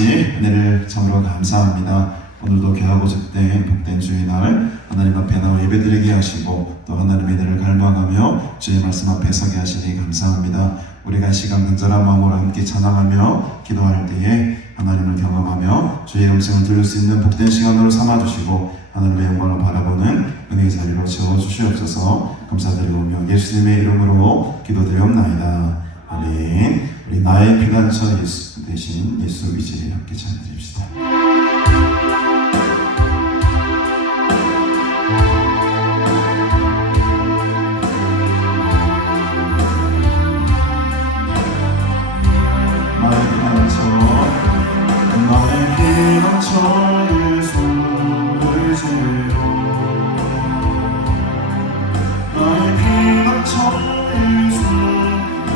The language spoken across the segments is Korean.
다시 은혜를 참으로 감사합니다. 오늘도 귀하고 적된 복된 주일날 하나님 앞에 나와 예배드리게 하시고 또 하나님의 은혜를 갈망하며 주의 말씀 앞에 서게 하시니 감사합니다. 우리가 이 시간 간절한 마음으로 함께 찬양하며 기도할 때에 하나님을 경험하며 주의 음성을 들을 수 있는 복된 시간으로 삼아주시고 하나님의 영광을 바라보는 은혜의 자리로 채워주시옵소서. 감사드리오며 예수님의 이름으로 기도드리옵나이다. 아멘. 우리 나의 피난처 예수 대신 예수 의지에 함께 찬양드립시다. 나의 피난처 예수 의지요. 나의 피난처 예수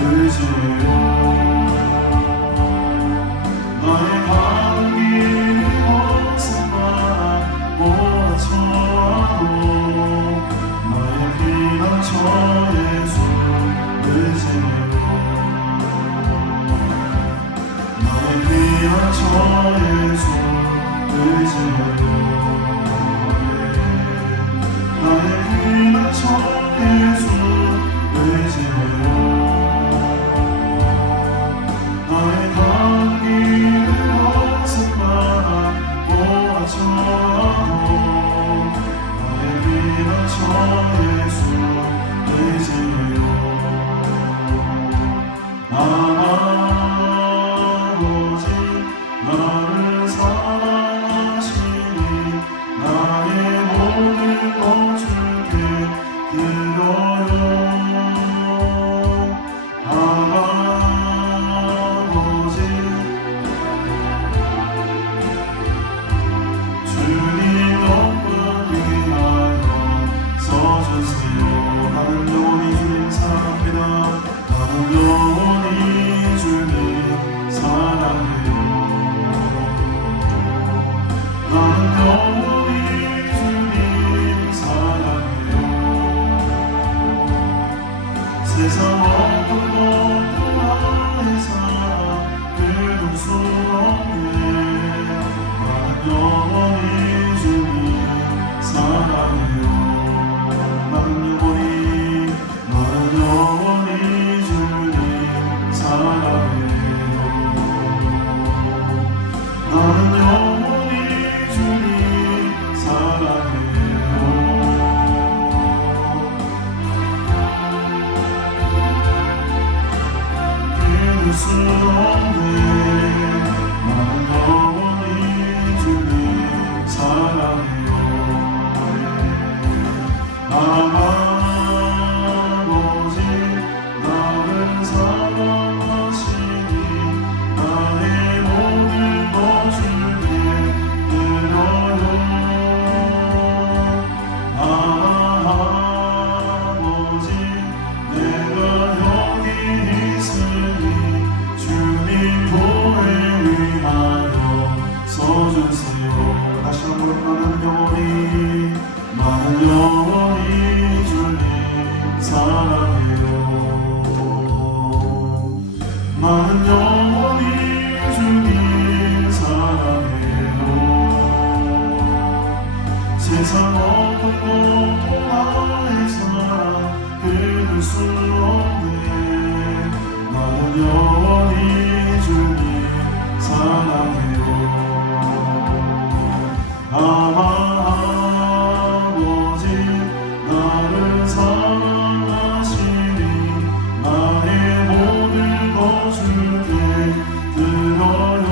의지요. 나의 가는 길이 어디선가 몰아쳐와도 나의 피난처 예수 의지요. 나의 피난처 예수 의지요. 나의 피난처 예수 의지요. 나의 가는 길을 어디선가 몰아쳐와도 나의 피난처 예수 의지요. 아버지 나를 사랑하시니 나의 모든 것 주께 드려요. 아버지 주님 영광 위하여 서주세요. 나는 영원히 주님 사랑합니다. 나는 영원히 주님 사랑해요. 나는 영원히 주님 사랑해요. 세상 어떤 것도 나의 사랑 끊을 수 없네. 나는 영원히 주님 사랑해요. 나는 영원히 주님 사랑해요. 나는 영원히 주님 사랑해요. 끊을 수 없네. 나는 영원히 주님 사랑해요. 아버지 나를 사랑하시니 나의 모든 것 주께 드려요. 아버지 내가 여기 있으니 주님 보혜 위하여 서주세요. 다시 한번 나는 영원히 주님 사랑해요. 나는 영원히 주님 사랑해요. 세상 어떤 것도 나의 사랑 끊을 수 없네. 나는 영원히 주님 사랑해요. 아버지 나를 사랑하시니 나의 모든 것 주께 드려요.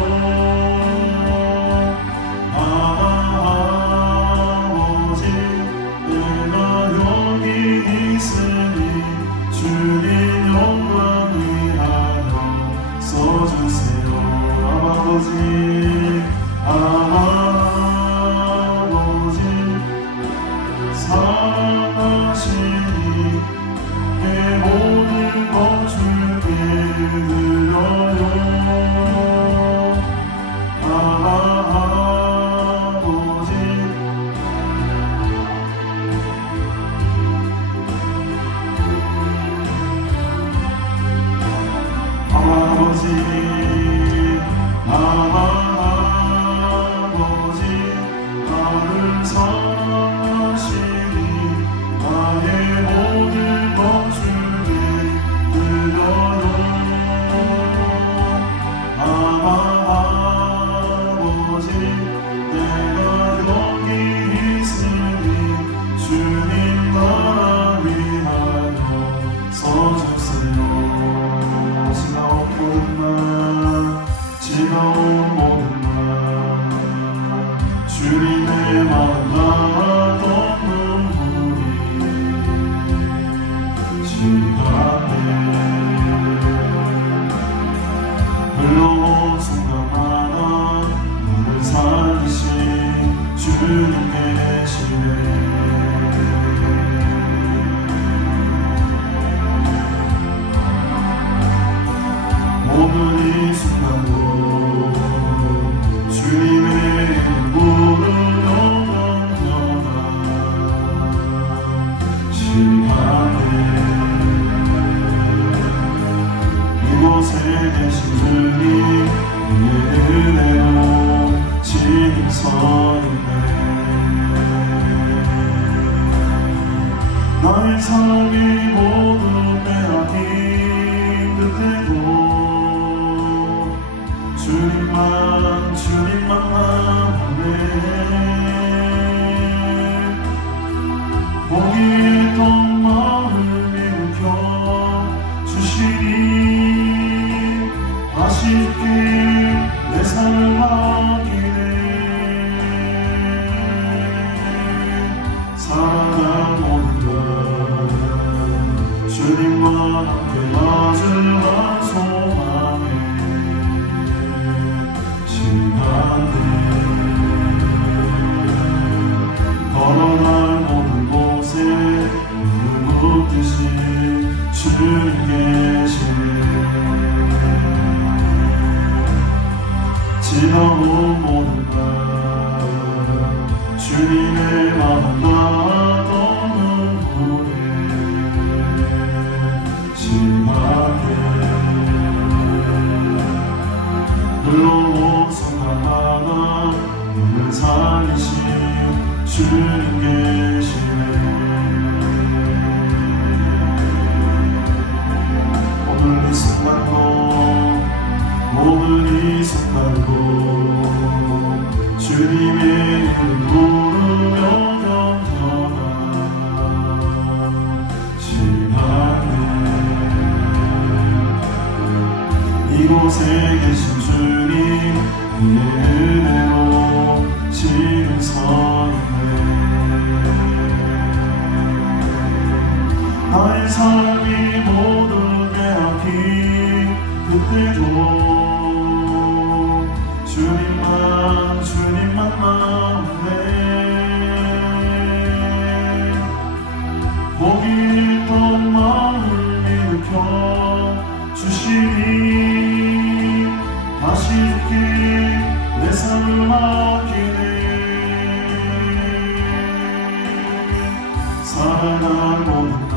아버지 내가 여기 있으니 주님 영광 위하여 서주세요. 아버지 사랑하시니 내 모든 것 주께 드려요. 아버지 아버지 사랑하시니 나의 모든 것 주께 드려요. 아마 아버지 내가 여기 있으니 주님 나라 위하여 서주세요. 지나온 모든 날 주님의 마음 같던 눈물이 시간에 흘러온 순간마다 나를 살리신 주님 계시네. 오늘 이 순간도 주님의 이름으로 영원하다 시간에 이곳에 계신 주님 위의 은혜로 지금 서있네. 나의 삶이 모두 빼앗긴 그때도 주님만 만나네. 포기했던 마음을 일으켜 주시니 다시 주께 내 삶을 맡기네. 살아갈 모든 것 주님과 함께 맞으란 소망에 걸어갈 모든 곳에 눈을 붙듯이 주님 계시네. 지나온 모든 날 주님의 마음 같던 눈물에 시간에 흘러온 순간마다 너를 살리신 주님 계시네. 오늘 이 순간도 주님의 이름 부르며 경전한 시간에 이곳에 계신 주님 위의 은혜로 지금 서있네. 나의 삶이 모두 빼앗긴 그때도 주님만 만나네. 포기했던 마음을 일으켜 주시니 다시 주께 내 삶을 맡기네. 살아갈 모든 날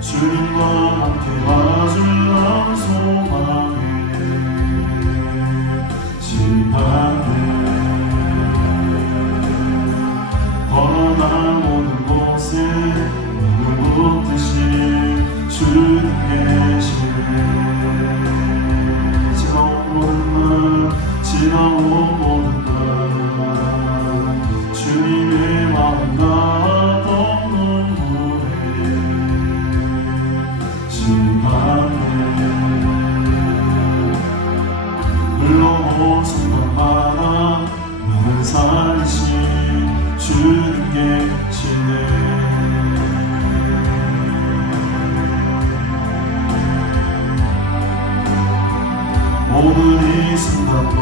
주님과 함께 맞으란 소망에 시간에 걸어갈 모든 곳에 눈을 붙듯이 주님 계시네. 지나온 모든 날 주님의 마음 같던 눈물에 시간에 흘러온 순간마다 나를 살리신 주님 계시네. 오늘 이 순간도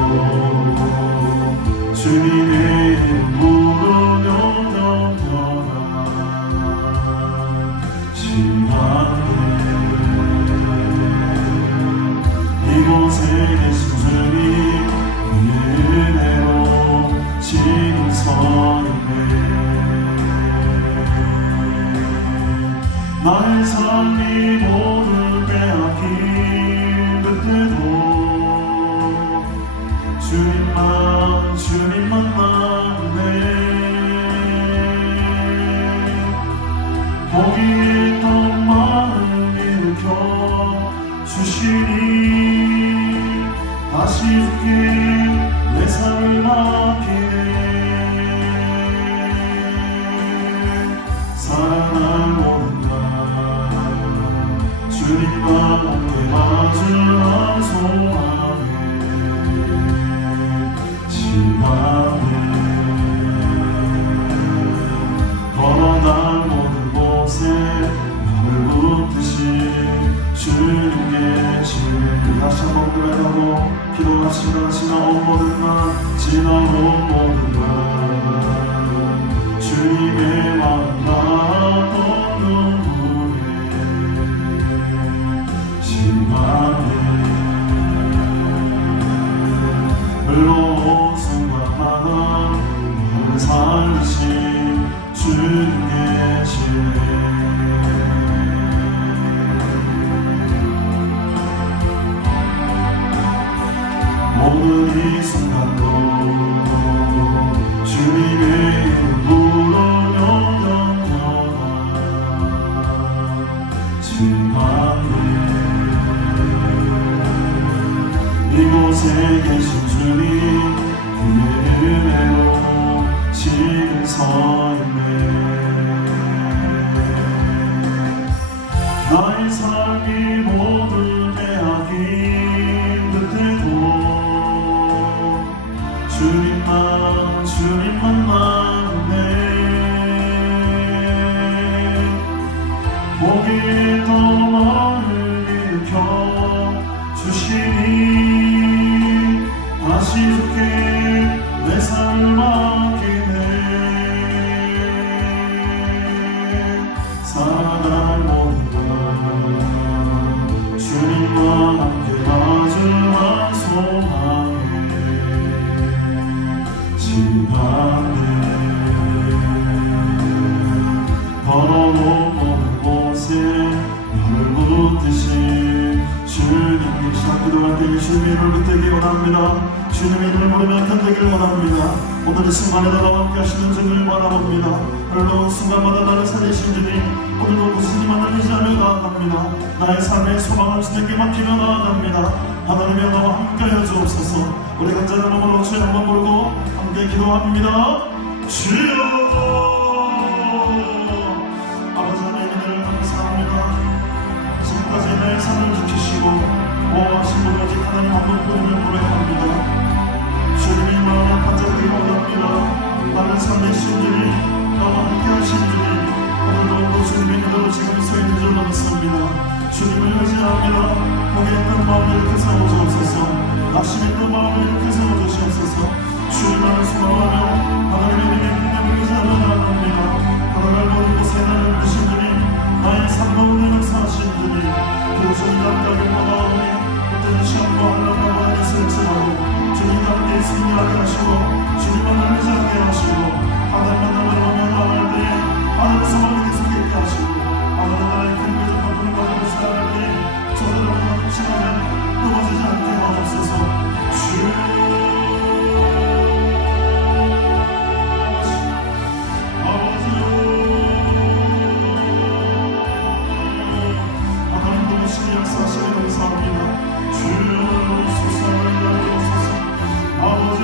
주님의 이름 부르며 경전한 시간에 이곳에 계신 주님 위의 은혜로 지금 서있네. 나의 삶이 모두 빼앗긴 그때도 주님만 만나네. 다시 주께 내 삶을 맡기네. 살아날 모든 날 주님과 함께 맞으라 소망해. 시간에 걸어갈 모든 곳에 나를 붙드신 주님 계시네. 다시 한번 고백하고 기도합시다. 지나온 모든 날 지나온 모든 날 주님의 마음 나도 눈물에 시간에 흘러온 순간마다 나를 살리신 주님 계시네. 모든 이 순간도 주님의 이름 부르며 견뎌나 지금까지 이곳에 계신 주님 그의 은혜로 지금 서 있네. 나의 삶이 모두 빼앗긴 그때도 주님만 나오네. 목에 더 마음을 일으켜 주시니 다시 주께 내 삶을 맡기네. 살아갈 모든 날 주님과 함께 맞으라 소망해. 시간에 걸어온 모든 곳에 나를 붙드신 주님 계시다. 기도할 때 주님의 이름을 붙들기 원합니다. 주님의 이름을 부르며 견디기를 원합니다. 오늘 이 순간에도 나와 함께 하시는 주님을 바라봅니다. 흘러온 순간마다 나를 살리신 주님 오늘도 무슨님만을 의지하며 나아갑니다. 나의 삶의 소망을 주님께 맡기며 나아갑니다. 하나님의 나와 함께하여 주옵소서. 우리 간절한 마음으로 주의 한번 부르고 함께 기도합니다. 주여 아버지 하나님을 감사합니다. 지금까지 나의 삶을 지키시고 보호하신 분 오직 하나님 한 분뿐임을 고백합니다. 주님의 마음에 간절히 원합니다. 나를 살리신 주님 나와 함께 하신 주님 오늘도 주님의 그대로 지금 서 있는 줄 믿습니다. 주님을 의지합니다. 거기에 있는 마음을 이렇게 세워주옵소서. 낙심했던 마음을 이렇게 세워주시옵소서. 주님만을 소망하며 하나님의 능력을 의지하며 나아갑니다. 하나님을 모든 곳에 나를 부르신 주님 나의 삶 가운데 역사하신 주님 도저히 남자를 원하오니 어떤 시험과 환난과 고난이 있을지라도 주님 가운데 승리하게 하시고 주님만을 의지하게 하시고 하나님만 나를 보며 나아갈 때에 하나님의 소망을 계속 있게 하시고 하나님 나의 큰 믿음 바꾸는 과정을 살아갈 때에 저들을 하나님 시간에 넘어지지 않게 하옵소서. 주 역사하시니 감사합니다. 주여 수사를 열어주소서. 아버지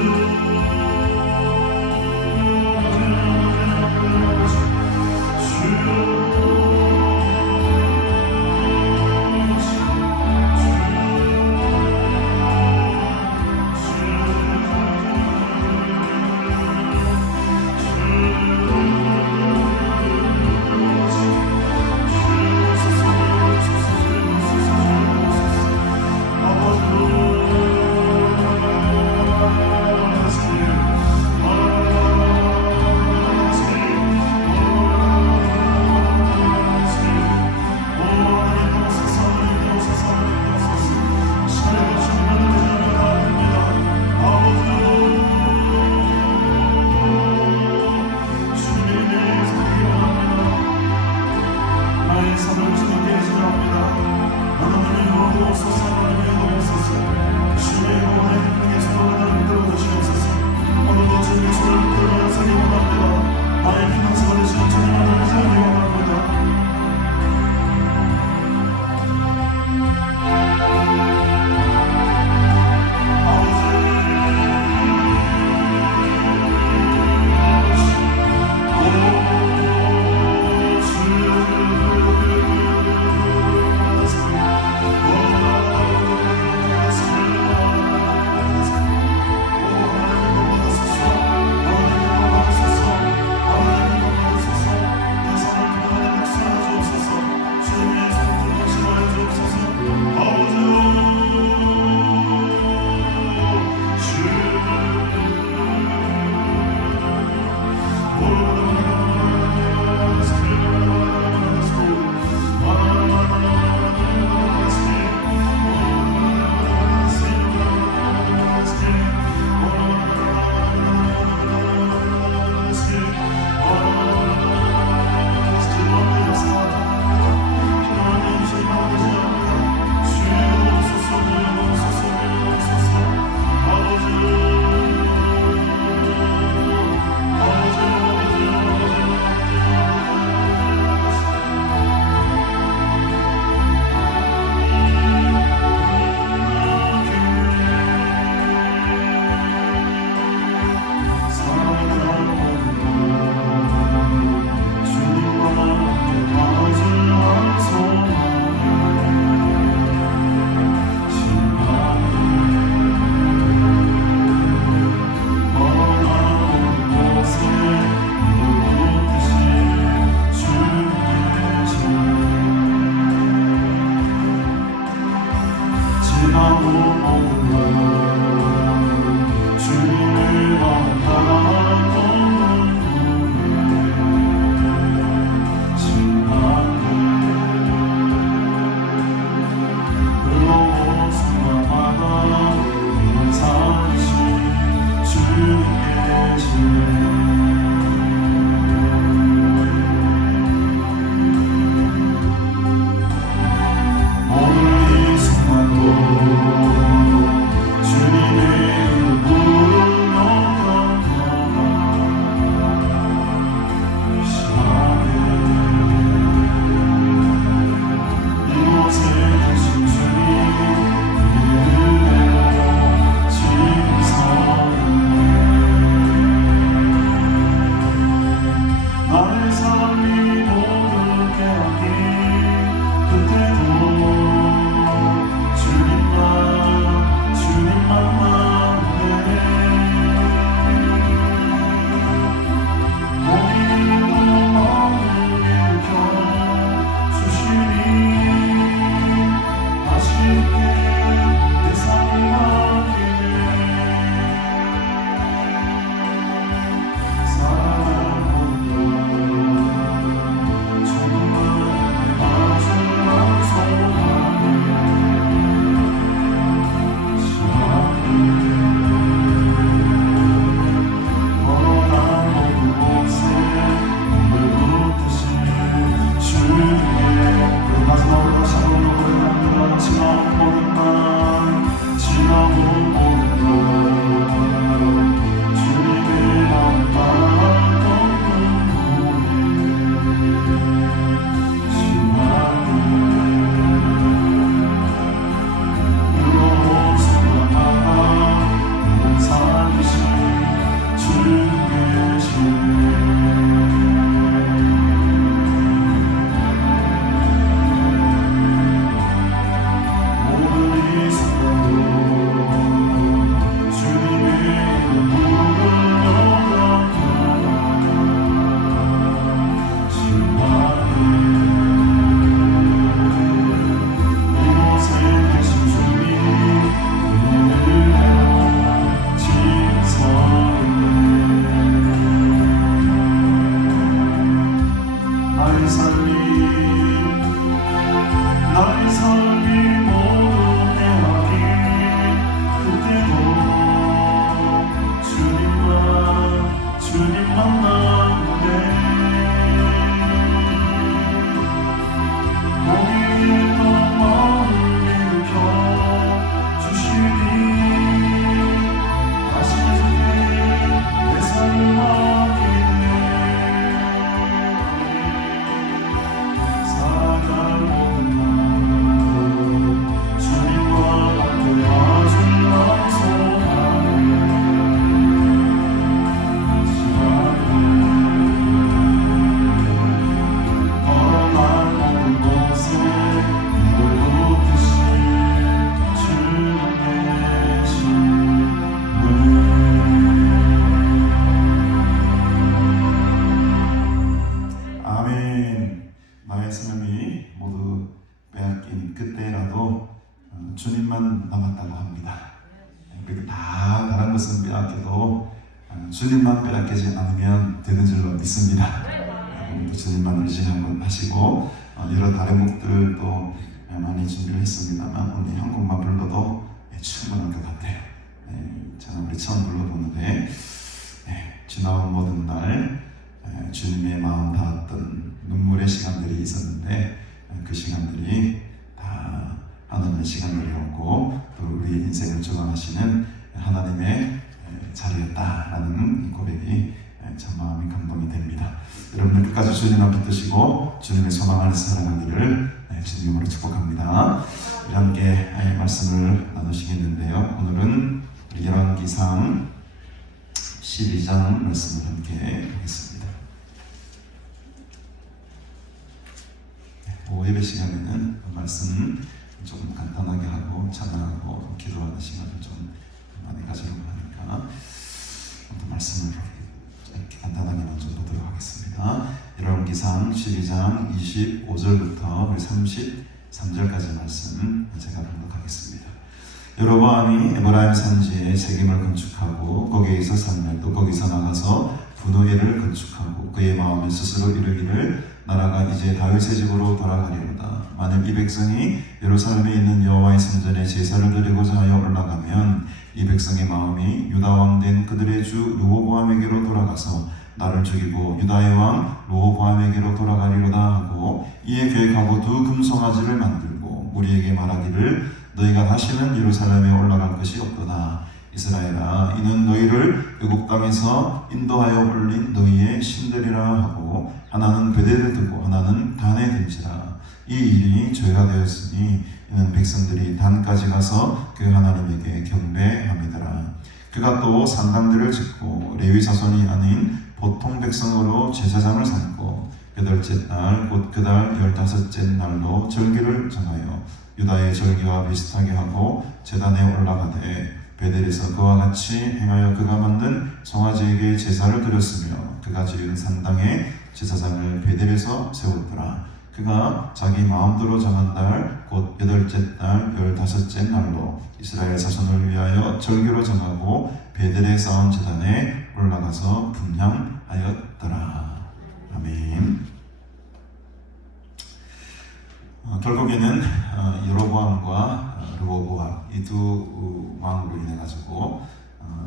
다른 것은 빼앗겨도 주님만 빼앗기지 않으면 되는 줄로 믿습니다. 오늘도 주님만 의지하시고 여러 다른 곡들도 많이 준비를 했습니다만 오늘 한 곡만 불러도 충분할 것 같아요. 저는 우리 처음 불러보는데 지나온 모든 날 주님의 마음 닿았던 눈물의 시간들이 있었는데 그 시간들이 다 하나님의 시간들이었고 또 우리 인생을 주관하시는 하나님의 자리였다라는 이 고백이 참 마음이 감동이 됩니다. 여러분들 끝까지 주님 앞에 붙드시고 주님의 소망 안에서 살아가기를 주님으로 축복합니다. 우리 함께 말씀을 나누시겠는데요. 오늘은 열왕기상 12장 말씀을 함께 하겠습니다. 예배 시간에는 말씀 좀 간단하게 하고 찬양하고 기도하는 시간을 좀 많이 가지려고 하니까 말씀을 간단하게만 좀 보도록 하겠습니다. 열왕기상 12장 25절부터 33절까지 말씀 제가 봉독하겠습니다. 여로보암이 에브라임 산지에 세겜을 건축하고 거기에서 산며 또 거기서 나가서 분우엘을 건축하고 그의 마음에 스스로 이르기를 나라가 이제 다윗의 집으로 돌아가리로다. 만일 이 백성이 예루살렘에 있는 여호와의 성전에 제사를 드리고자 하여 올라가면 이 백성의 마음이 유다 왕 된 그들의 주 르호보암에게로 돌아가서 나를 죽이고 유다의 왕 르호보암에게로 돌아가리로다 하고 이에 계획하고 두 금송아지를 만들고 우리에게 말하기를 너희가 다시는 예루살렘에 올라갈 것이 없도다. 이스라엘아, 이는 너희를 애굽 땅에서 인도하여 올린 너희의 신들이라 하고 하나는 베델에 두고 하나는 단에 둔지라. 이 일이 죄가 되었으니 이는 백성들이 단까지 가서 그 하나님에게 경배함이더라. 그가 또 산당들을 짓고 레위 자손이 아닌 보통 백성으로 제사장을 삼고 여덟째 날 곧 그달 15째 날로 절기를 정하여 유다의 절기와 비슷하게 하고 제단에 올라가되 베델에서 그와 같이 행하여 그가 만든 송아지에게 제사를 드렸으며 그가 지은 산당에 제사장을 베델에서 세웠더라. 그가 자기 마음대로 정한 달 곧 8째 달 15째 날로 이스라엘 자손을 위하여 절기로 정하고 베델에 쌓은 제단에 올라가서 분향하였더라. 아멘. 결국에는 여로보암과 르호보암 이 두 왕으로 인해 가지고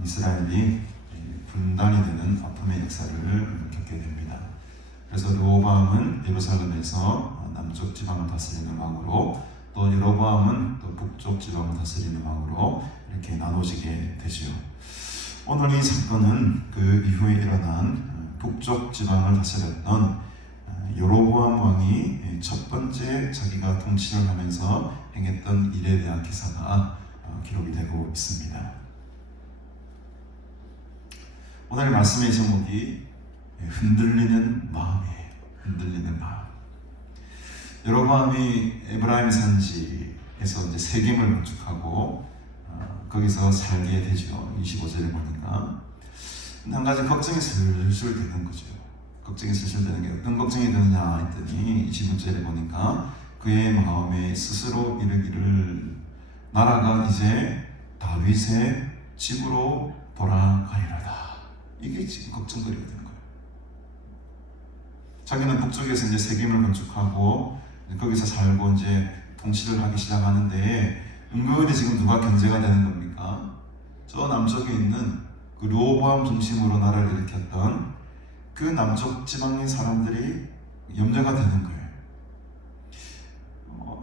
이스라엘이 분단이 되는 아픔의 역사를 겪게 됩니다. 그래서 르호보암은 예루살렘에서 남쪽 지방을 다스리는 왕으로 또 여로보암은 또 북쪽 지방을 다스리는 왕으로 이렇게 나눠지게 되죠. 오늘 이 사건은 그 이후에 일어난 북쪽 지방을 다스렸던 여로보암 왕이 첫 번째 자기가 통치를 하면서 행했던 일에 대한 기사가 기록이 되고 있습니다. 오늘 말씀의 제목이 흔들리는 마음이에요. 흔들리는 마음. 여로보암이 에브라임 산지에서 이제 세겜을 건축하고 거기서 살게 되죠. 25절에 보니까 한 가지 걱정이 슬슬 되는 거죠. 걱정이 슬슬 되는 게 어떤 걱정이 드느냐 했더니 26절에 보니까 그의 마음에 스스로 이르기를 나라가 이제 다윗의 집으로 돌아가리로다. 이게 지금 걱정거리가 되는 거예요. 자기는 북쪽에서 이제 세겜을 건축하고 거기서 살고 이제 통치를 하기 시작하는데 은근히 지금 누가 견제가 되는 겁니까? 저 남쪽에 있는 그 르호보암 중심으로 나라를 일으켰던 그 남쪽 지방의 사람들이 염려가 되는 거예요.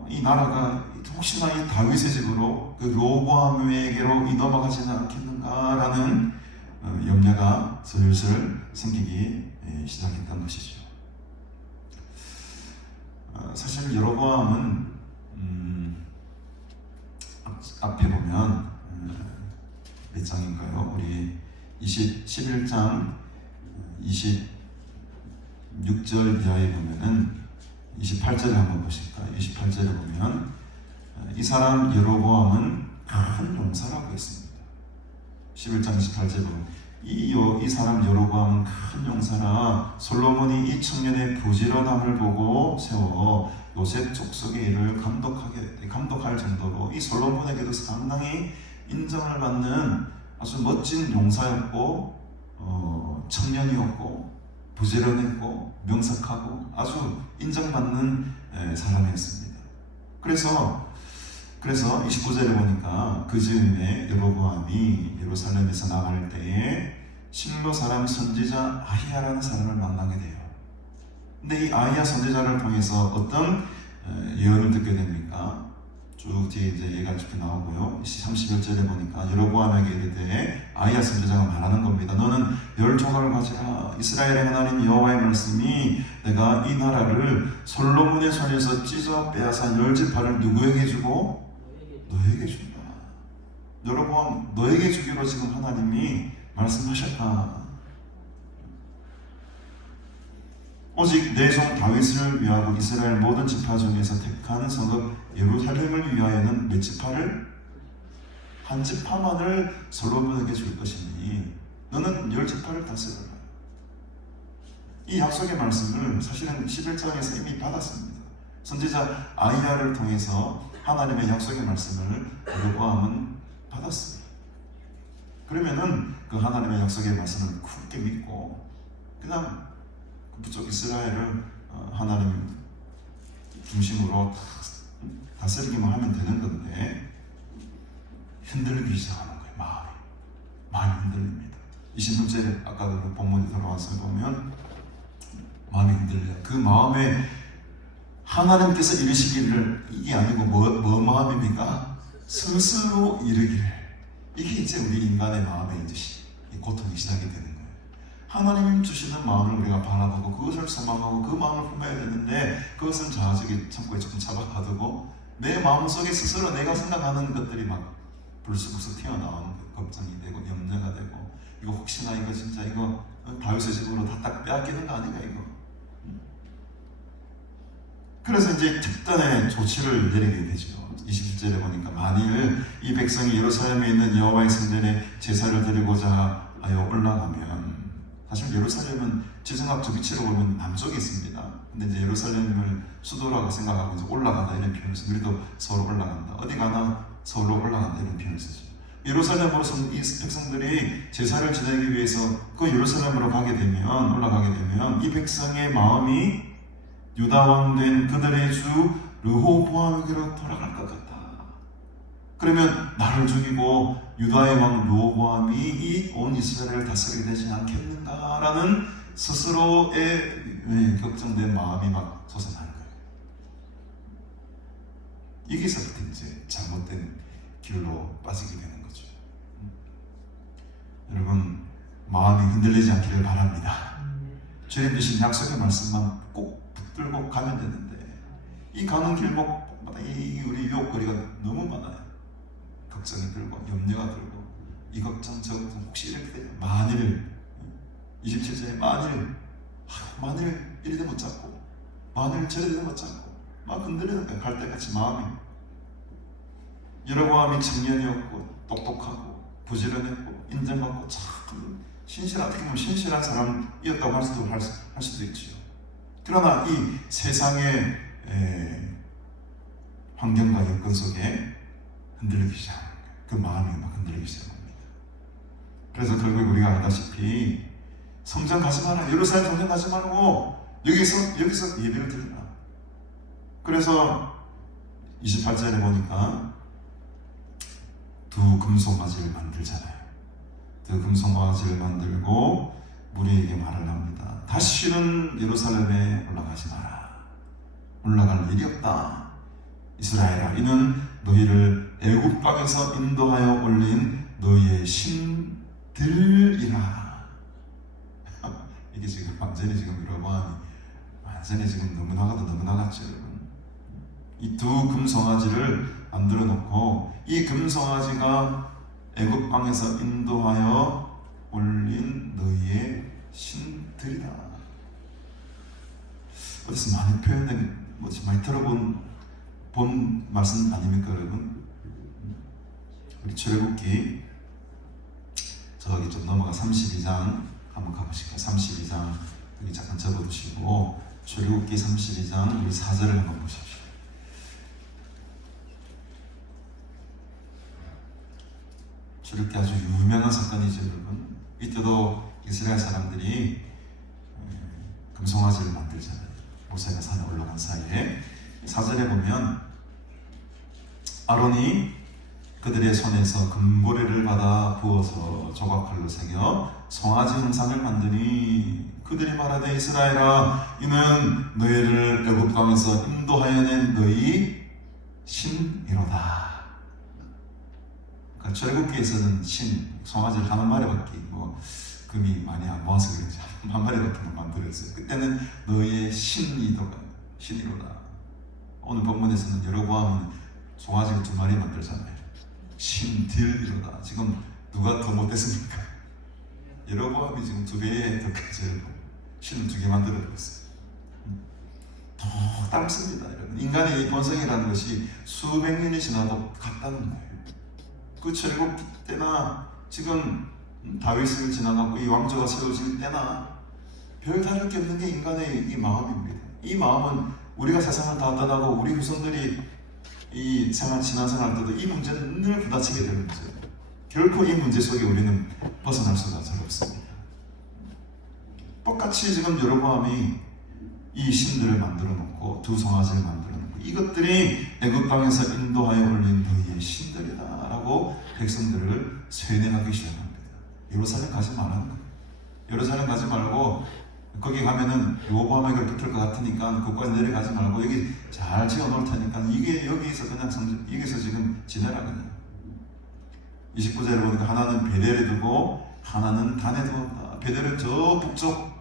이 나라가 혹시나 이 다윗의 집으로 그 르호보암에게로 넘어가지는 않겠는가라는 염려가 슬슬 생기기 시작했던 것이죠. 사실 여로보암은 앞에 보면 몇 장인가요? 우리 11장 26절 이하에 보면은 28절에 한번 보실까요? 28절에 보면 이 사람 여로보암은 큰 용사라고 했습니다. 11장 28절에 보면 이 사람 여로보암은 큰 용사라 솔로몬이 이 청년의 부지런함을 보고 세워 요셉 족속의 일을 감독할 정도로 이 솔로몬에게도 상당히 인정을 받는 아주 멋진 용사였고 청년이었고 부지런했고 명석하고 아주 인정받는 사람이었습니다. 그래서 29절에 보니까 그 즈음에 여로보암이 예루살렘에서 나갈 때에 실로 사람 선지자 아히야라는 사람을 만나게 돼요. 근데 이 아히야 선지자를 통해서 어떤 예언을 듣게 됩니까? 쭉 뒤에 이제 얘기가 이렇게 나오고요. 31절에 보니까 여로보암에게 이르되 아히야 선지자가 말하는 겁니다. 너는 10조각을 가지라. 이스라엘의 하나님 여호와의 말씀이 내가 이 나라를 솔로몬의 손에서 찢어 빼앗아 10지파를 누구에게 주고? 너에게 준다. 여로보암 너에게 주기로 지금 하나님이 말씀하셨다. 오직 내 종 다윗을 위하고 이스라엘 모든 지파 중에서 택한 성읍 예루살렘을 위하여는 몇 지파를? 한 지파만을 솔로몬에게 줄 것이니 너는 10지파를 다스려라. 이 약속의 말씀을 사실은 11장에서 이미 받았습니다. 선지자 아히야를 통해서 하나님의 약속의 말씀을 여로보암은 받았습니다. 그러면은 그 하나님의 약속의 말씀을 굳게 믿고 그냥 부족 이스라엘을 하나님 중심으로 다스리기만 하면 되는 건데 흔들리기 시작하는 거예요. 마음이 흔들립니다. 26절에 아까 그 본문에 들어와서 보면 마음이 흔들려요. 그 마음에 하나님께서 이르시기를 이게 아니고 뭐 마음입니까? 스스로 이르기를. 이게 이제 우리 인간의 마음에 이제 고통이 시작이 되는 거예요. 하나님 주시는 마음을 우리가 바라보고 그것을 소망하고 그 마음을 품어야 되는데 그것은 저기 창고에 조금 잡아가두고 내 마음속에 스스로 내가 생각하는 것들이 막 불쑥불쑥 튀어나오는 걱정이 되고 염려가 되고 이거 혹시나 이거 진짜 이거 다윗의 집으로 다 딱 빼앗기는 거 아닌가 이거. 그래서 이제 특단의 조치를 내리게 되죠. 27절에 보니까 만일 이 백성이 예루살렘에 있는 여호와의 성전에 제사를 드리고자 하여 올라가면 사실 예루살렘은 지정학적 위치로 보면 남쪽에 있습니다. 근데 이제 예루살렘을 수도라고 생각하고 이제 올라간다 이런 표현을 써요. 우리도 서울로 올라간다. 어디 가나 서울로 올라간다 이런 표현을 쓰죠. 예루살렘으로서 이 백성들이 제사를 지내기 위해서 그 예루살렘으로 올라가게 되면 이 백성의 마음이 유다 왕 된 그들의 주 르호보암에게로 돌아갈 것 같다. 그러면 나를 죽이고 유다의 왕 르호보암이 이 온 이스라엘을 다스리게 되지 않겠는가라는 스스로의 걱정된 마음이 막 솟아나는 거예요. 여기서부터 이제 잘못된 길로 빠지게 되는 거죠. 여러분 마음이 흔들리지 않기를 바랍니다. 주님 주신 약속의 말씀만 꼭 붙들고 가면 되는데 이 가는 길목마다 우리 유혹거리가 너무 많아요. 걱정이 들고 염려가 들고 이 걱정 저 걱정 혹시 이렇게 돼요. 만일 27절에 만일 이리 못 잡고 만일 저리 못 잡고 막 흔들리는 거예요. 갈대같이 마음이. 여로보암이 청년이었고 똑똑하고 부지런했고 인정받고 참 신실한 사람이었다고 할 수도 있죠. 그러나 이 세상의 환경과 여건 속에 흔들리기 시작합니다. 그 마음이 막 흔들리기 시작합니다. 그래서 결국 우리가 알다시피 성전 가지 마라. 예루살렘 성전 가지 말고 여기서 예배를 드리라. 그래서 28절에 보니까 두 금송아지를 만들잖아요. 두 금송아지를 만들고 무리에게 말을 합니다. 다시는 예루살렘에 올라가지 마라. 올라갈 일이 없다. 이스라엘아, 이는 너희를 애굽 땅에서 인도하여 올린 너희의 신들이라. 이게 지금 완전히 지금 여러분 완전히 지금 너무 나갔죠 여러분. 이 두 금송아지를 만들어 놓고 이 금송아지가 애굽 땅에서 인도하여 올린 너희의 신들이다. 어디서 많이 표현된 많이 들어본 말씀 아닙니까 여러분? 우리 출애굽기 저기 좀 넘어가 32장 한번 가보실까요? 32장 여기 잠깐 접어두시고 출애굽기 32장 우리 4절을 한번 보십시오. 이렇게 아주 유명한 사건이죠, 여러분. 이때도 이스라엘 사람들이 금송아지를 만들잖아요. 모세가 산에 올라간 사이에. 4절에 보면 아론이 그들의 손에서 금고리를 받아 부어서 조각칼로 새겨 송아지 형상을 만드니 그들이 말하되 이스라엘아 이는 너희를 애굽 땅에서 인도하여 낸 너희 신이로다. 그러니까 출애굽기에서는 신, 송아지를 한 마리밖에 금이 많이 안 모아서 그런지 한 마리밖에 만들었어요. 그때는 너희의 신이로다. 오늘 본문에서는 여로보암은 송아지를 2마리 만들잖아요. 신들이로다. 지금 누가 더 못됐습니까? 여로보암이 지금 2배에 더 크죠. 신을 2개 만들어버렸어요. 더 닮습니다. 인간의 이 본성이라는 것이 수백 년이 지나도 같다는 거예요. 그 출애굽 때나 지금 다윗을 지나가고 이 왕조가 세워질 때나 별 다를 게 없는 게 인간의 이 마음입니다. 이 마음은 우리가 세상을 다 떠나고 우리 후손들이 이 신앙생활 때도 이 문제는 늘 부딪히게 되는 거죠. 결코 이 문제 속에 우리는 벗어날 수가 잘 없습니다. 똑같이 지금 여로보암이 이 신들을 만들어 놓고 2 송아지를 만들어 놓고 이것들이 애굽 땅에서 인도하여 올린 너희의 신들이다 라고 백성들을 세뇌하기 시작합니다. 예루살렘 가지 말라는 거예요. 예루살렘 가지 말고 거기 가면은 여호보암에게 붙을 것 같으니까 그까지 내려가지 말고 여기 잘 지어 놓을 테니까 이게 여기서 그냥 여기서 지금 지내라 그냥. 29절에 보니까 하나는 베델에 두고 하나는 단에 두었다. 베델은 저 북쪽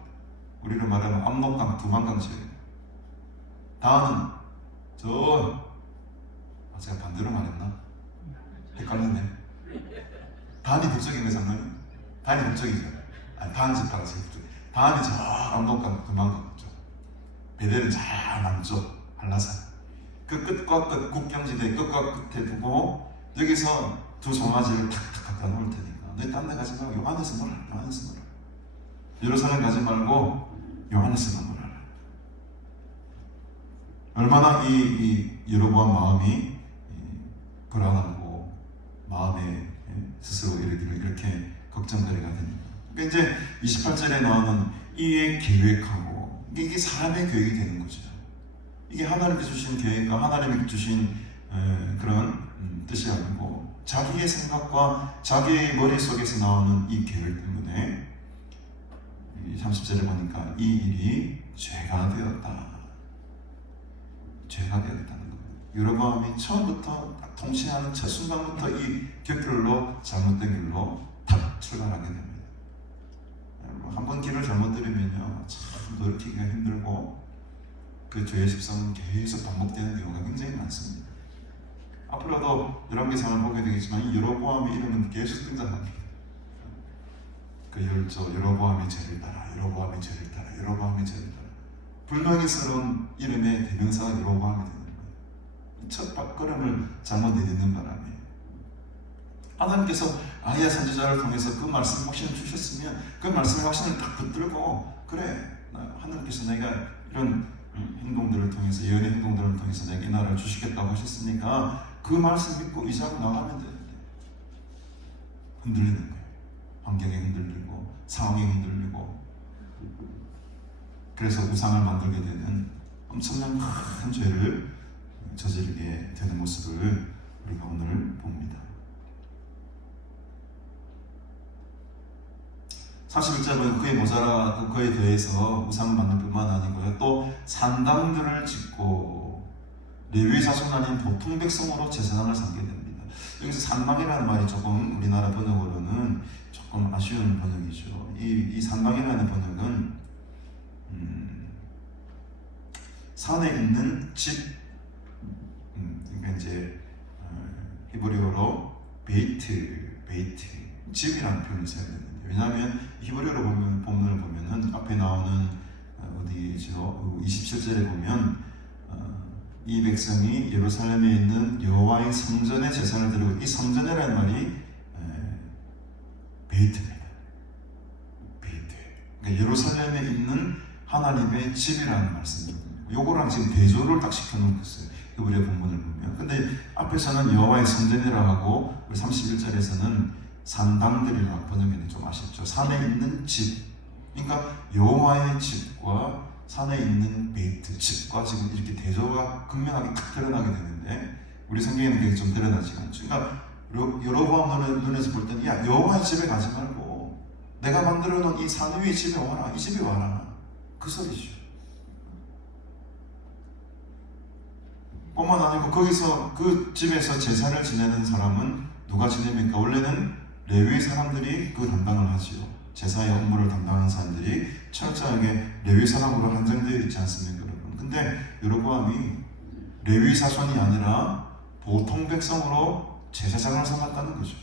우리를 말하면 압록강 두만강 지역이에요. 단은 제가 반대로 말했나? 헷갈렸네. 단이 북쪽인 거죠, 장로님? 단이 북쪽이죠. 단 지파가 지금 북쪽. 단이 저 압록강 두만강 북쪽. 베델은 저 남쪽 한라산. 그 끝과 끝 국경지대 끝과 끝에 두고 여기서 2 송아지를 탁탁 갖다 놓을 테니까 너희 딴 데 가지 말고 요 안에서 놀아. 요 안에서 놀아. 예루살렘 가지 말고 요 안에서만 놀아라. 얼마나 이 여로보암 마음이 불안하고 마음에 스스로 이렇게 걱정거리가 됩니다. 그러니까 이제 28절에 나오는 이의 계획하고 이게 사람의 계획이 되는 거죠. 이게 하나님께 주신 계획과 하나님께 주신 그런 뜻이 아니고 자기의 생각과 자기의 머릿속에서 나오는 이 계획 때문에 30절에 보니까 이 일이 죄가 되었다. 죄가 되었다는 겁니다. 여로보암이 처음부터 통치하는 첫 순간부터 이 곁길로 잘못된 길로 탁 출발하게 됩니다. 한번 길을 잘못 들으면요 참 돌이키기가 힘들고 그 죄의 습성은 계속 반복되는 경우가 굉장히 많습니다. 앞으로도 열왕기상을 보게 되겠지만 이 여로보암의 이름은 계속 등장합니다. 그 열조 여로보암의 죄를 따라 여로보암의 죄를 따라 여로보암의 죄를 따라 불명예스러운 이름의 대명사가 여로보암이 되는 거예요. 첫 발걸음을 잘못 내딛는 바람에 하나님께서 아이야 선지자를 통해서 그 말씀 확신을 주셨으면 그 말씀의 확신을 딱 붙들고 그래 하나님께서 내가 이런 행동들을 통해서 예언의 행동들을 통해서 내게 이 나라를 주시겠다고 하셨으니까 그 말씀 믿고 이사로 나가면 되는데 흔들리는 거예요. 환경에 흔들리고 상황에 흔들리고 그래서 우상을 만들게 되는 엄청난 큰 죄를 저지르게 되는 모습을 우리가 오늘 봅니다. 41절은 그에 모자라 그에 대해서 우상을 만들 뿐만 아니고요 또 산당들을 짓고 레위 자손 아닌 보통 백성으로 제사장을 삼게 됩니다. 여기서 산당이라는 말이 조금 우리나라 번역으로는 조금 아쉬운 번역이죠. 이 산당이라는 번역은 산에 있는 집, 그러니까 이제 히브리어로 베이트 집이라는 표현을 써야 되는데 왜냐하면 히브리어로 보면 본문을 보면은 앞에 나오는 어디죠? 27절에 보면 이 백성이 예루살렘에 있는 여호와의 성전에 제사를 드리고 이 성전이라는 말이 베이트입니다. 베이트. 그러니까 예루살렘에 있는 하나님의 집이라는 말씀이거든요. 요거랑 지금 대조를 딱 시켜놓은 것이에요. 히브리어 본문을 보면. 근데 앞에서는 여호와의 성전이라고 하고 31절에서는 산당들이라고 번역이 좀 아쉽죠. 산에 있는 집, 그러니까 여호와의 집과 산에 있는 베이트 집과 지금 이렇게 대조가 극명하게 딱 드러나게 되는데 우리 성경에는 그게 좀 드러나지 않죠. 그러니까 여로보암 눈에서 볼 때는 야 여호와의 집에 가지 말고 내가 만들어 놓은 이 산 위의 집에 와라, 이 집에 와라, 그 소리죠. 뿐만 아니고 거기서 그 집에서 제사를 지내는 사람은 누가 지냅니까? 원래는 레위 사람들이 그 담당을 하지요. 제사의 업무를 담당하는 사람들이 철저하게 레위 사람으로 한정되어 있지 않습니까, 여러분? 근데 여로보암이 레위 사손이 아니라 보통 백성으로 제사장을 삼았다는 거죠.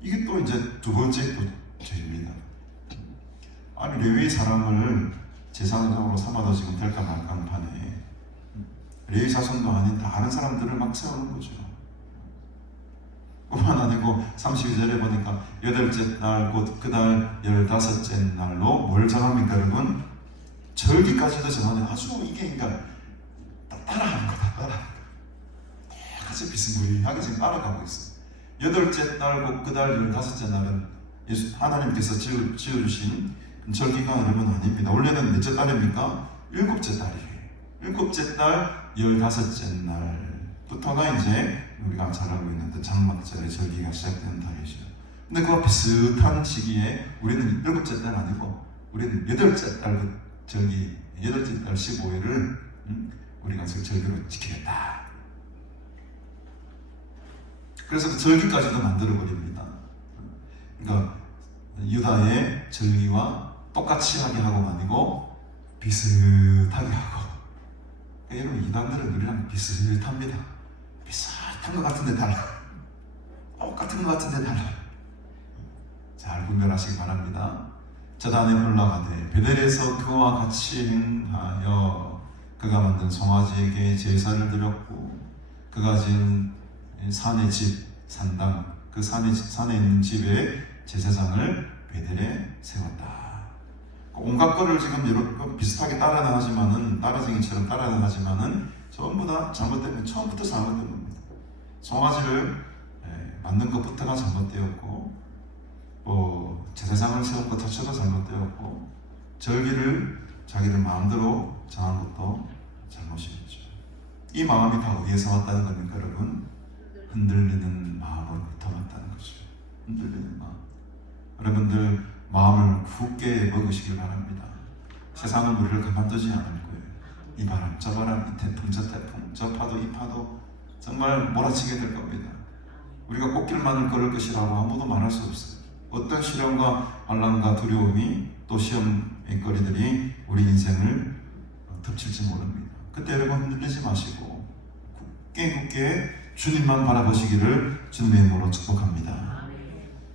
이게 또 이제 두 번째 또 죄입니다. 아니 레위 사람을 제사장으로 삼아도 지금 될까 말까 하는 판에 레위 사손도 아닌 다른 사람들을 막 세우는 거죠. 뿐만 아니고 32절에 보니까 여덟째 날 곧 그달 15째 날로 뭘 정합니까 여러분? 절기까지도 정하는 아주 이게 그러니까 따라하는 거다. 따라하는 거. 똑같이 비스무리하게 지금 따라가고 있어요. 여덟째 날 곧 그달 15째 날은 하나님께서 지어주신 절기가 여러분 아닙니다. 원래는 몇째 달입니까? 7째 달이에요. 7째 달 15째 날부터가 이제 우리가 잘 알고 있는 장막절의 절기가 시작되는 달이죠. 근데 그와 비슷한 시기에 우리는 7째 달 아니고 우리는 8째 달 절기, 8째 달 15일을 우리가 절기로 지키겠다. 그래서 그 절기까지도 만들어버립니다. 그러니까 유다의 절기와 똑같이 하게 하고 아니고 비슷하게 하고. 여러분 이단들은 우리랑 비슷합니다. 비슷한 것 같은데 달라. 똑같은 것 같은데 달라. 잘 분별하시기 바랍니다. 저단에 올라가되 베델에서 그와 같이 행하여 그가 만든 송아지에게 제사를 드렸고 그가 지은 산의 집 산당 그 산에 있는 집에 제사장을 베델에 세웠다. 온갖 거를 지금 여러 비슷하게 따라는 하지만은 따라쟁이처럼 따라는 하지만은 전부 다 잘못된 처음부터 잘못된 겁니다. 송아지를 만든 것부터가 잘못되었고, 제사장을 세운 것 자체도 잘못되었고, 절기를 자기들 마음대로 정한 것도 잘못이겠죠. 이 마음이 다 어디에서 왔다는 겁니까, 여러분? 흔들리는 마음으로부터 왔다는 거죠. 흔들리는 마음. 여러분들 마음을 굳게 먹으시길 바랍니다. 세상은 우리를 가만두지 않을 거예요. 이 바람, 저 바람, 이 태풍, 저 태풍, 저 파도, 이 파도 정말 몰아치게 될 겁니다. 우리가 꽃길만을 걸을 것이라고 아무도 말할 수 없어요. 어떤 시련과 반란과 두려움이 또 시험의 거리들이 우리 인생을 덮칠지 모릅니다. 그때 여러분 흔들리지 마시고 굳게 주님만 바라보시기를 주님의 이름으로 축복합니다.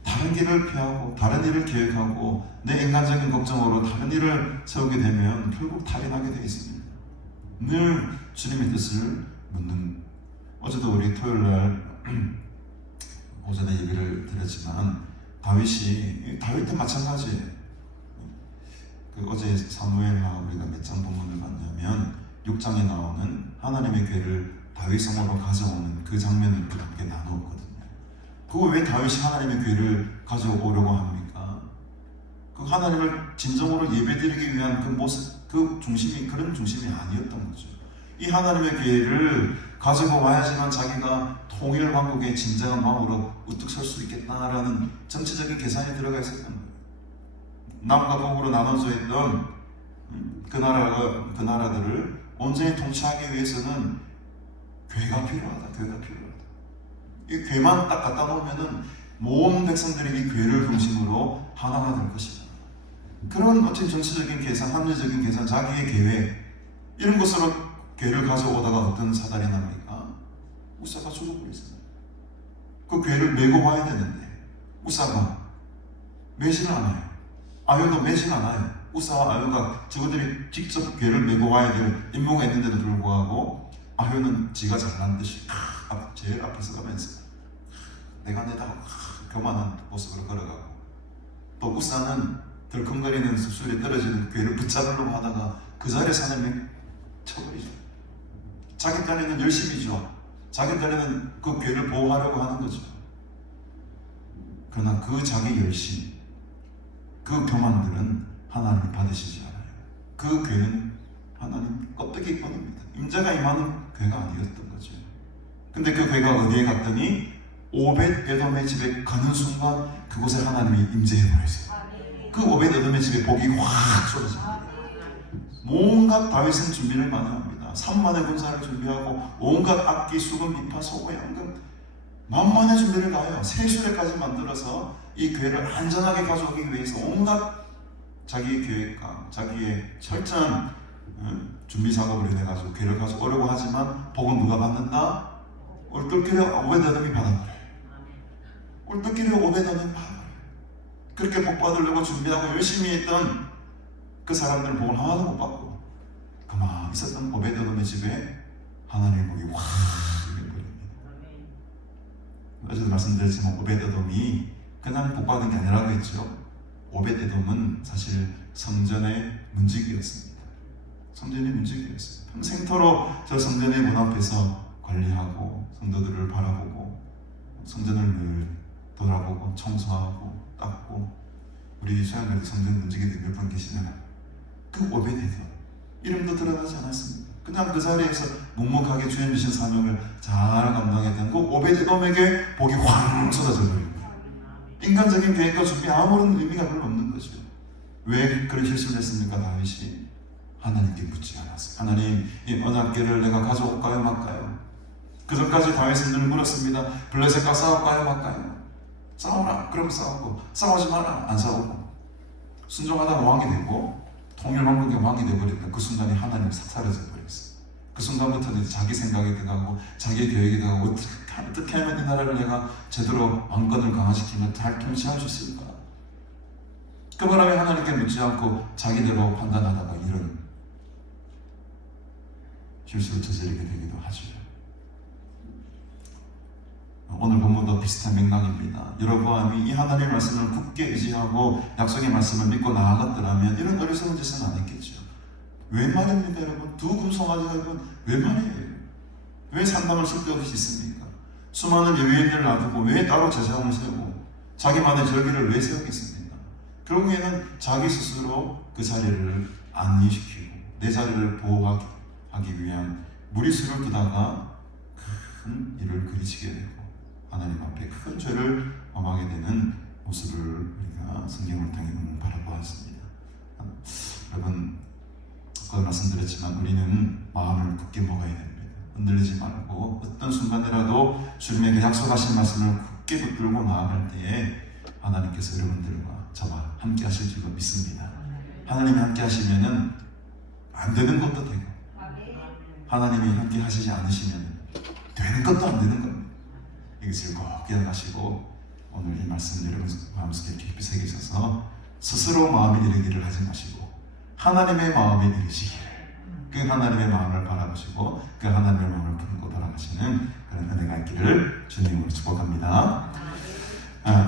다른 길을 피하고 다른 일을 계획하고 내 인간적인 걱정으로 다른 일을 세우게 되면 결국 탈이 나게 되어 있습니다. 늘 주님의 뜻을 묻는. 어제도 우리 토요일날 오전에 예배를 드렸지만 다윗도 마찬가지예요. 어제 사무엘과 우리가 몇 장 본문을 봤냐면 6장에 나오는 하나님의 괴를 다윗 성으로 가져오는 그 장면을 함께 나누었거든요. 그거 왜 다윗이 하나님의 괴를 가져오려고 합니까? 그 하나님을 진정으로 예배드리기 위한 그 모습, 그 중심이 그런 중심이 아니었던 거죠. 이 하나님의 괴를 가지고 와야지만 자기가 통일 왕국의 진정한 왕으로 우뚝 설 수 있겠다라는 정치적인 계산이 들어가 있었던 거예요. 남과 북으로 나눠져 있던 그 나라들을 온전히 통치하기 위해서는 괴가 필요하다. 이 괴만 딱 갖다 놓으면은 모든 백성들이 이 괴를 중심으로 하나가 될 것이다. 그런 어떤 정치적인 계산, 합리적인 계산, 자기의 계획 이런 것으로 괴를 가져오다가 어떤 사달이 납니까? 우사가 죽어버리잖아요. 그 괴를 메고 와야 되는데 우사가 매질 않아요. 아유도 매질 않아요. 우사와 아유가 저들이 직접 괴를 메고 와야 될 임무가 있는데도 불구하고 아유는 지가 잘난 듯이 제일 앞에서 가면서 내가 내다 교만한 모습으로 걸어가고, 또 우사는 덜컹거리는 숲술에 떨어지는 괴를 붙잡으려고 하다가 그 자리에서 하나님이 쳐버리죠. 자기 딴에는 열심히죠. 자기 딴에는 그 괴를 보호하려고 하는 거죠. 그러나 그 자기 열심, 그 교만들은 하나님 받으시지 않아요. 그 교회는 하나님 껍데기뿐입니다. 임재가 임하는 교회가 아니었던 거죠. 근데 그 교회가 어디에 갔더니 오벳 에돔의 집에 가는 순간 그곳에 하나님이 임재해버렸어요. 그 오벳 에돔의 집에 복이 확 쏟아집니다. 온갖 다윗은 준비를 많이 합니다. 3만의 군사를 준비하고 온갖 악기, 수금, 비파, 소고, 양금 만만의 준비를 가요. 세수레까지 만들어서 이 교회를 안전하게 가져오기 위해서 온갖 자기의 계획과 자기의 철저한 준비 작업을 해가지고 교회를 가져오려고 하지만 복은 누가 받는다? 얼떨결에 오벳에돔이 받아버려요. 얼떨결에 오벳에돔이 받아버려요. 그렇게 복 받으려고 준비하고 열심히 했던 그 사람들은 복을 하나도 못 받고 그만 있었던 오벳에돔의 집에 하나님의 복이 확 임해버립니다. 어제도 말씀드렸지만 오벳에돔이 그냥 복 받은 게 아니라고 했죠. 오벳에돔은 사실 성전의 문지기였습니다. 성전의 문지기였어요. 평생토록 저 성전의 문 앞에서 관리하고 성도들을 바라보고 성전을 늘 돌아보고 청소하고 닦고 우리 수양교회 성전 문지기들 몇 분 계시잖아요. 그 오벳에돔 이름도 드러나지 않았습니다. 그냥 그 자리에서 묵묵하게 주님 주신 사명을 잘 감당했던 그 오벳에돔에게 복이 확 쏟아져 버립니다. 인간적인 계획과 준비 아무런 의미가 별로 없는 거죠. 왜 그런 실수를 했습니까? 다윗이 하나님께 묻지 않았어요. 하나님, 이 언약궤를 내가 가져올까요 말까요? 그 전까지 다윗은 늘 물었습니다. 블레셋과 싸울까요 말까요? 싸우라. 그럼 싸우고 싸우지 마라. 안 싸우고 순종하다가 왕이 되고 통일왕국의 왕이 되어버리니까 그 순간에 하나님이 싹 사라져 버렸어요. 그 순간부터는 자기 생각이 들어가고 자기 계획이 들어가고 어떻게 하면 이 나라를 내가 제대로 왕권을 강화시키면 잘 통치할 수 있을까? 그 바람에 하나님께 묻지 않고 자기대로 판단하다가 이런 실수를 저지르게 되기도 하죠. 오늘 본문도 비슷한 맥락입니다. 여로보암이 이 하나님의 말씀을 굳게 의지하고 약속의 말씀을 믿고 나아갔더라면 이런 어리석은 짓은 안 했겠죠. 왜 말입니까 여러분? 두 금송아지 여러분 왜 말이에요? 왜 산당을 쓸데없이 짓습니까? 수많은 여인들을 놔두고 왜 따로 제사장을 세우고 자기만의 절기를 왜 세우겠습니까? 결국에는 자기 스스로 그 자리를 안리시키고 내 자리를 보호하기 위한 무리수를 두다가 큰 일을 그리치게 되고 하나님 앞에 큰 죄를 범하게 되는 모습을 우리가 성경을 통해 바라보았습니다. 여러분 아까 말씀드렸지만 우리는 마음을 굳게 먹어야 됩니다. 흔들리지 말고 어떤 순간이라도 주님에게 약속하신 말씀을 굳게 붙들고 나아갈 때에 하나님께서 여러분들과 저와 함께 하실 줄로 믿습니다. 하나님이 함께 하시면은 안 되는 것도 되고 하나님이 함께 하시지 않으시면 되는 것도 안 되는 겁니다. 이것을 꼭 기억하시고 오늘 이 말씀을 여러분 마음속에 깊이 새기셔서 스스로 마음에 이르기를 하지 마시고 하나님의 마음에 이르시기를 그 하나님의 마음을 바라보시고 그 하나님의 마음을 품고 돌아가시는 그런 은혜가 있기를 주님으로 축복합니다.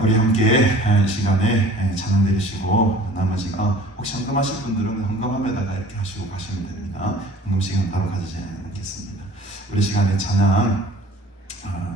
우리 함께 이 시간에 찬양 드리시고 나머지가 혹시 헌금하실 분들은 헌금함에다가 이렇게 하시고 가시면 됩니다. 헌금 시간 바로 가지지 않겠습니다. 우리 시간에 찬양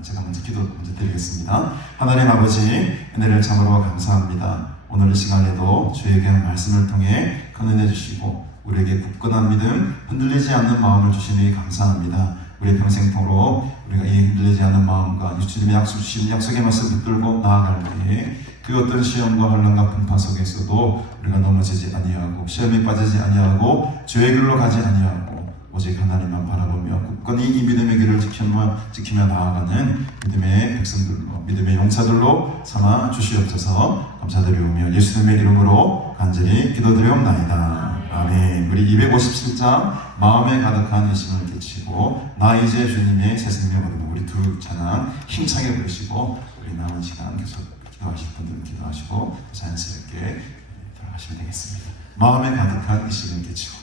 제가 먼저 기도 먼저 드리겠습니다. 하나님 아버지 은혜를 참으로 감사합니다. 오늘 이 시간에도 주에게 한 말씀을 통해 큰 은혜 주시고 우리에게 굳건한 믿음 흔들리지 않는 마음을 주시니 감사합니다. 우리 평생토록 우리가 이 흔들리지 않는 마음과 주님의 약속 주신 약속의 말씀 붙들고 나아갈 때에 그 어떤 시험과 혼란과 풍파 속에서도 우리가 넘어지지 아니하고 시험에 빠지지 아니하고 죄의 길로 가지 아니하고 오직 하나님만 바라보며 굳건히 이 믿음의 길을 지키며 나아가는 믿음의 백성들로 믿음의 용사들로 삼아 주시옵소서. 감사드리오며 예수님의 이름으로 간절히 기도드리옵나이다. 아멘. 우리 257장 마음에 가득한 의심을 끼치고 나 이제 주님의 새 생명 얻으며 우리 두 찬양 힘차게 부르시고 우리 남은 시간 계속 기도하실 분들은 기도하시고 자연스럽게 들어가시면 되겠습니다. 마음에 가득한 의심을 끼치고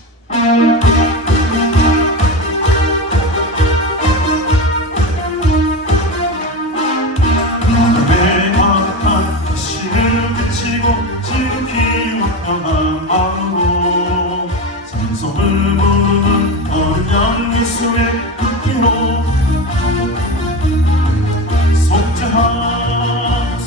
속죄하라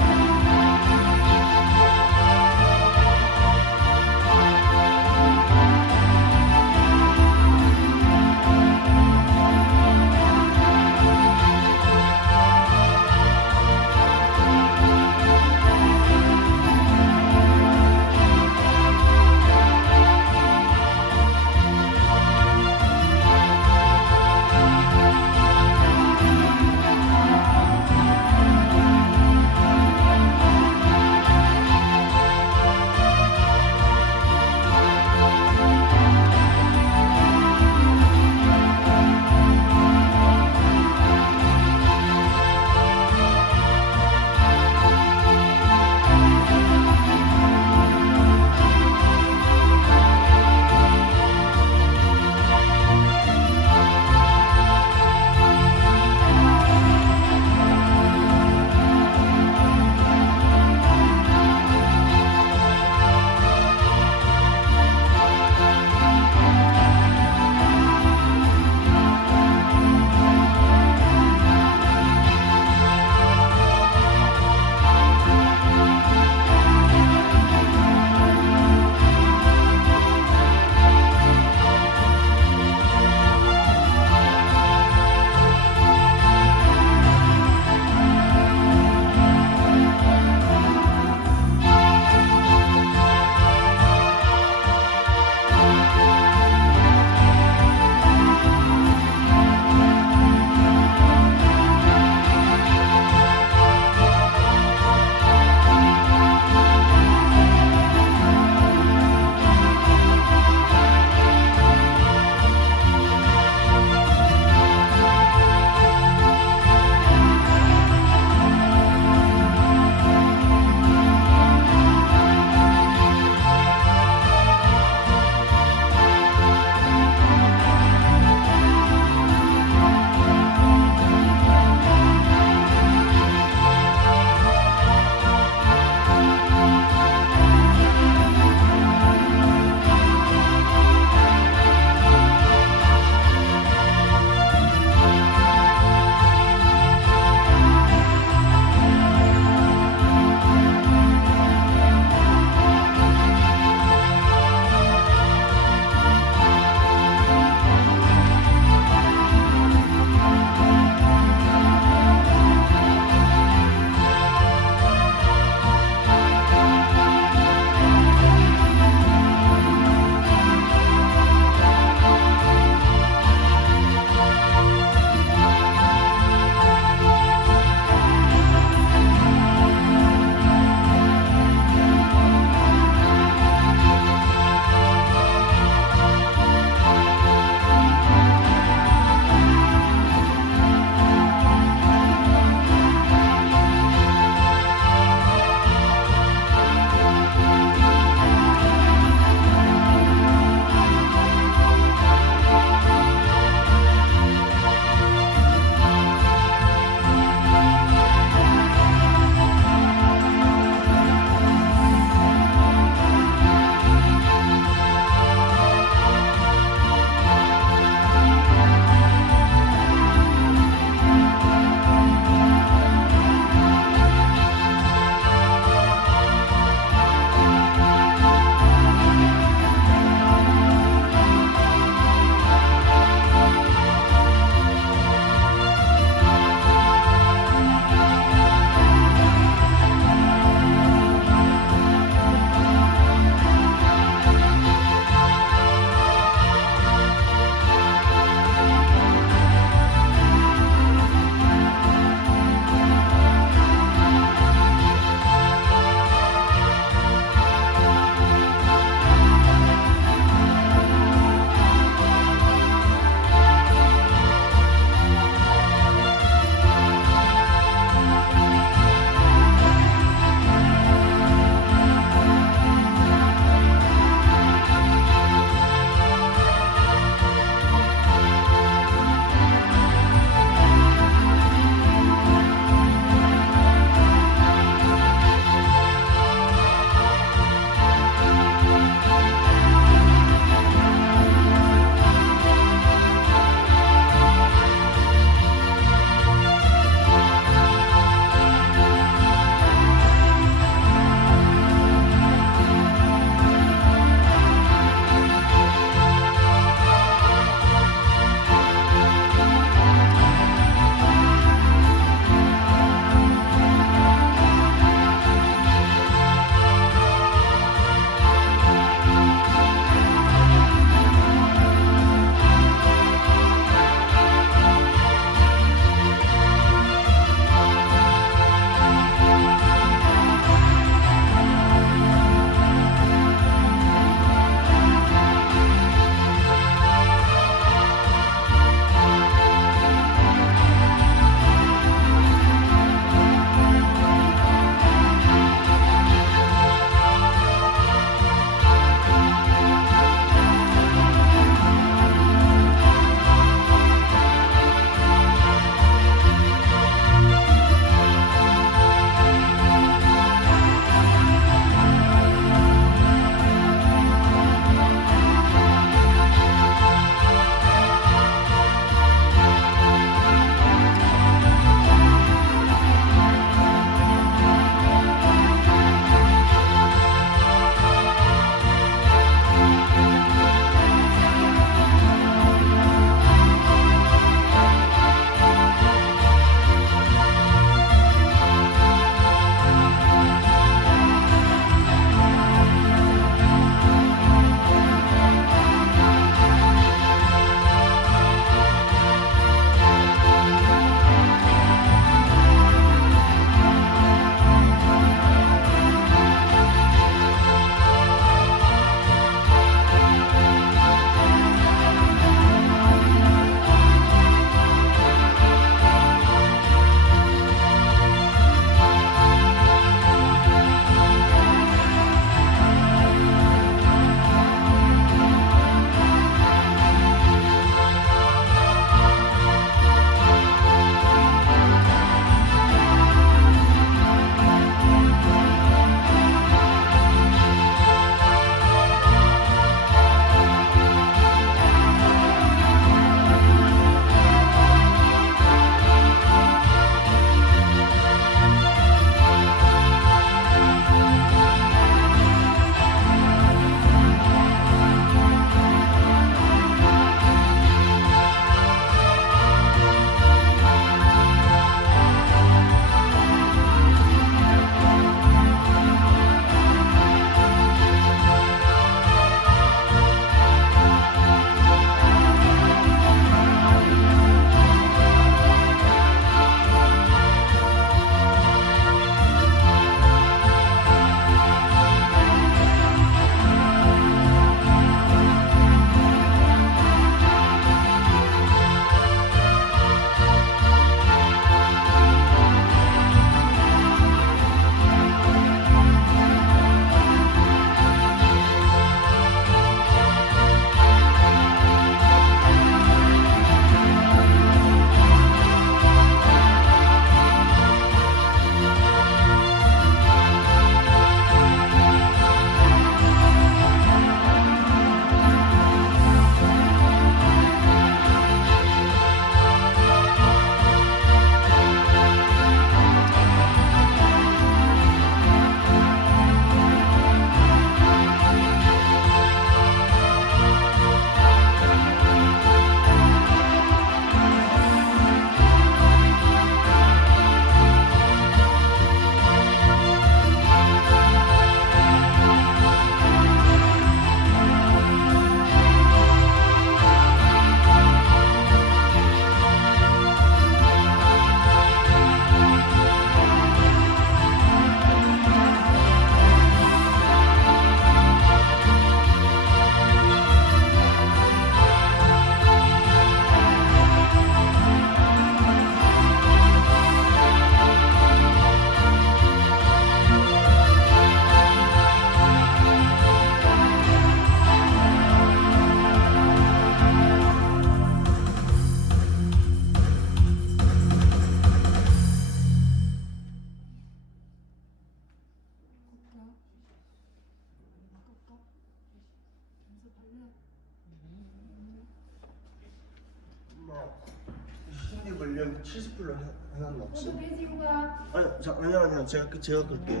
훈련 70불로 해놨나 혹시? 배지우가 아니야 제가 그럴게요.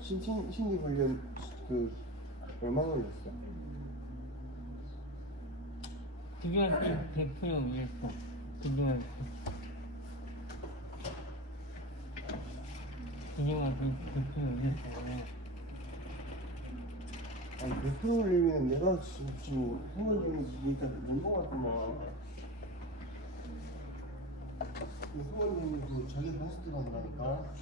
신기 훈련 그 얼마 걸렸어? 그게 100% 올렸어. 그게 그녀가 100% 올렸어. 아니 100% 올리면 내가 지금 성원님이 일단 못본 것 같구만. 성원님이 그 자기 파스트 간다니까.